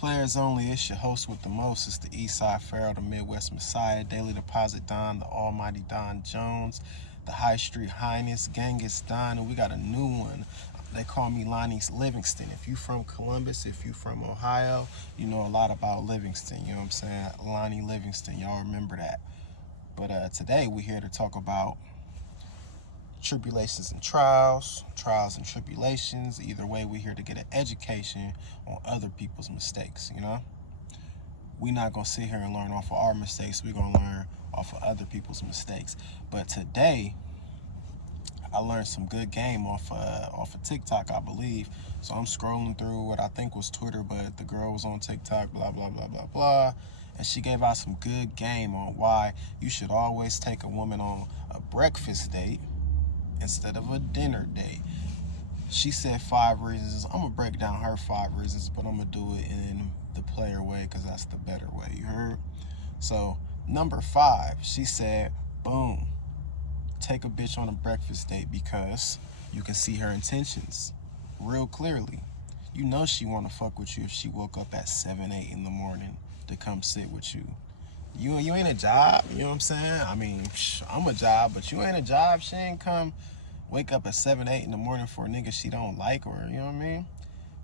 Players only, it's your host with the most. It's the Eastside Pharaoh, the Midwest Messiah, Daily Deposit Don, the Almighty Don Jones, the High Street Highness, Genghis Don, and we got a new one. They call me Lonnie Livingston. If you from Columbus, if you from Ohio, you know a lot about Livingston. You know what I'm saying? Lonnie Livingston, y'all remember that. But today we're here to talk about tribulations and trials and tribulations. Either way, we're here to get an education on other people's mistakes, you know? We're not going to sit here and learn off of our mistakes. We're going to learn off of other people's mistakes. But today, I learned some good game off of TikTok, I believe. So I'm scrolling through what I think was Twitter, but the girl was on TikTok, blah, blah, blah, blah, blah. And she gave out some good game on why you should always take a woman on a breakfast date instead of a dinner date. She said 5 reasons. I'm going to break down her 5 reasons, but I'm going to do it in the player way because that's the better way, you heard? So, number 5, she said, boom, take a bitch on a breakfast date because you can see her intentions real clearly. You know she want to fuck with you if she woke up at 7, 8 in the morning to come sit with you. You ain't a job, you know what I'm saying? I mean, I'm a job, but you ain't a job. She ain't come wake up at 7, 8 in the morning for a nigga she don't like, or you know what I mean?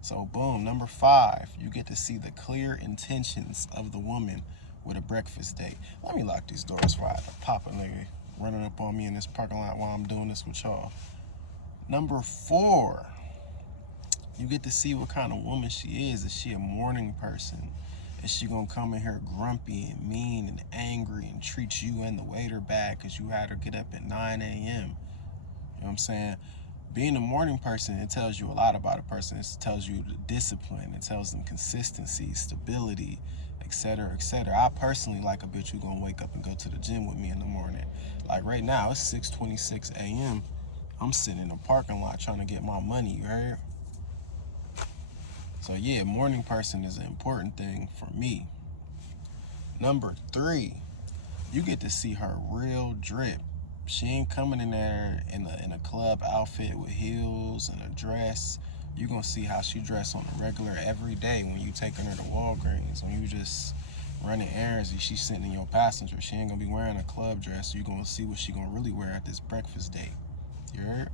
So boom, number 5, you get to see the clear intentions of the woman with a breakfast date. Let me lock these doors before I pop a nigga running up on me in this parking lot while I'm doing this with y'all. Number 4, you get to see what kind of woman she is. Is she a morning person? Is she gonna come in here grumpy and mean and angry and treat you and the waiter bad because you had her get up at 9 a.m.? You know what I'm saying? Being a morning person, it tells you a lot about a person. It tells you the discipline. It tells them consistency, stability, etc., etc. I personally like a bitch who gonna wake up and go to the gym with me in the morning. Like right now, it's 6:26 a.m. I'm sitting in a parking lot trying to get my money, you heard? So yeah, morning person is an important thing for me. Number 3, you get to see her real drip. She ain't coming in there in a club outfit with heels and a dress. You gonna see how she dress on a regular every day when you taking her to Walgreens, when you just running errands and she's sitting in your passenger. She ain't gonna be wearing a club dress. So you gonna see what she gonna really wear at this breakfast date. You heard?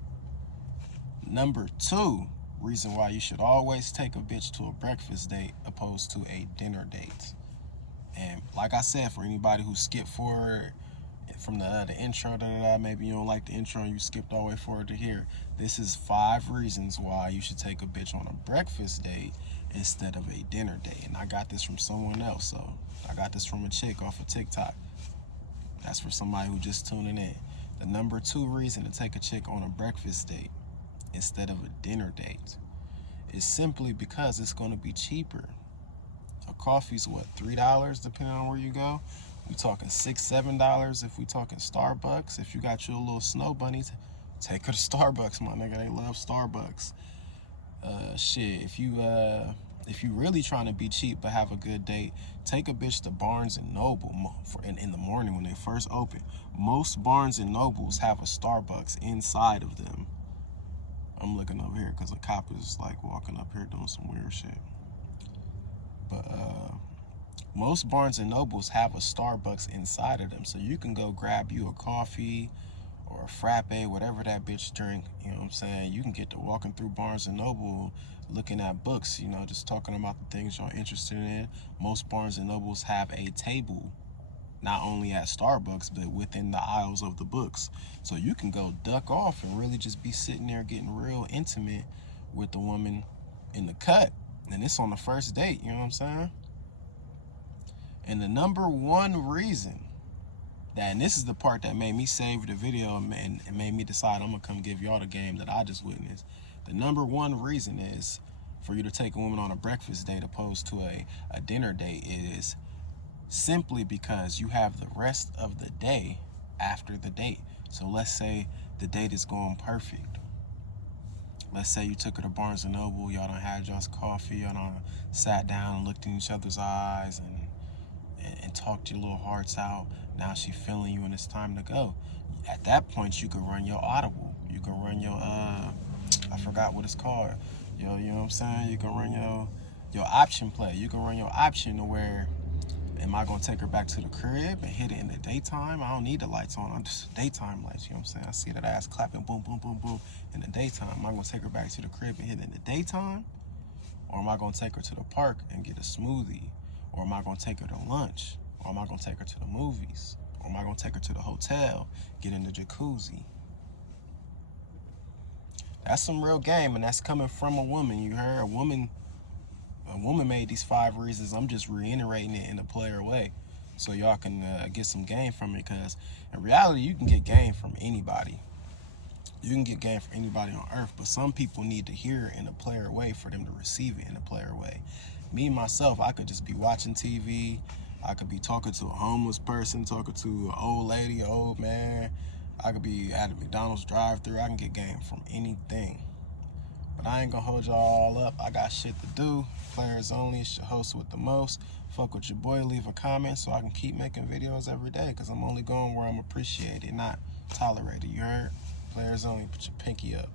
Number 2, reason why you should always take a bitch to a breakfast date opposed to a dinner date. And like I said, for anybody who skipped forward from the intro, maybe you don't like the intro and you skipped all the way forward to here. This is 5 reasons why you should take a bitch on a breakfast date instead of a dinner date. And I got this from someone else, so I got this from a chick off of TikTok. That's for somebody who just tuning in. The number 2 reason to take a chick on a breakfast date instead of a dinner date is simply because it's going to be cheaper. A coffee's what, $3 depending on where you go? We talking $6, $7 if we talking Starbucks. If you got your little snow bunny, take her to Starbucks, my nigga. They love Starbucks. Shit, if you really trying to be cheap but have a good date, take a bitch to Barnes and Noble in the morning when they first open. Most Barnes and Nobles have a Starbucks inside of them. I'm looking over here because a cop is like walking up here doing some weird shit. But most Barnes and Nobles have a Starbucks inside of them, so you can go grab you a coffee or a frappe, whatever that bitch drink. You know what I'm saying? You can get to walking through Barnes and Noble, looking at books. You know, just talking about the things you're interested in. Most Barnes and Nobles have a table, not only at Starbucks, but within the aisles of the books. So you can go duck off and really just be sitting there getting real intimate with the woman in the cut. And it's on the first date, you know what I'm saying? And the number 1 reason and this is the part that made me save the video and made me decide I'm gonna come give y'all the game that I just witnessed. The number 1 reason is for you to take a woman on a breakfast date opposed to a dinner date is simply because you have the rest of the day after the date. So let's say the date is going perfect. Let's say you took her to Barnes & Noble, y'all done had y'all's coffee, y'all done sat down and looked in each other's eyes and talked your little hearts out. Now she feeling you and it's time to go. At that point, you can run your audible. You can run your, I forgot what it's called. You know what I'm saying? You can run Your option play. You can run your option to where, am I gonna take her back to the crib and hit it in the daytime? I don't need the lights on. I'm just daytime lights, you know what I'm saying? I see that ass clapping, boom, boom, boom, boom, in the daytime. Am I gonna take her back to the crib and hit it in the daytime? Or am I gonna take her to the park and get a smoothie? Or am I gonna take her to lunch? Or am I gonna take her to the movies? Or am I gonna take her to the hotel, get in the jacuzzi? That's some real game, and that's coming from a woman. You heard? A woman made these 5 reasons. I'm just reiterating it in a player way, so y'all can get some game from it. Because in reality, you can get game from anybody. You can get game from anybody on earth, but some people need to hear it in a player way for them to receive it in a player way. Me, myself, I could just be watching TV. I could be talking to a homeless person, talking to an old lady, an old man. I could be at a McDonald's drive-thru. I can get game from anything. But I ain't gonna hold y'all all up. I got shit to do. Players only. It's your host with the most. Fuck with your boy. Leave a comment so I can keep making videos every day, because I'm only going where I'm appreciated, not tolerated. You heard? Players only. Put your pinky up.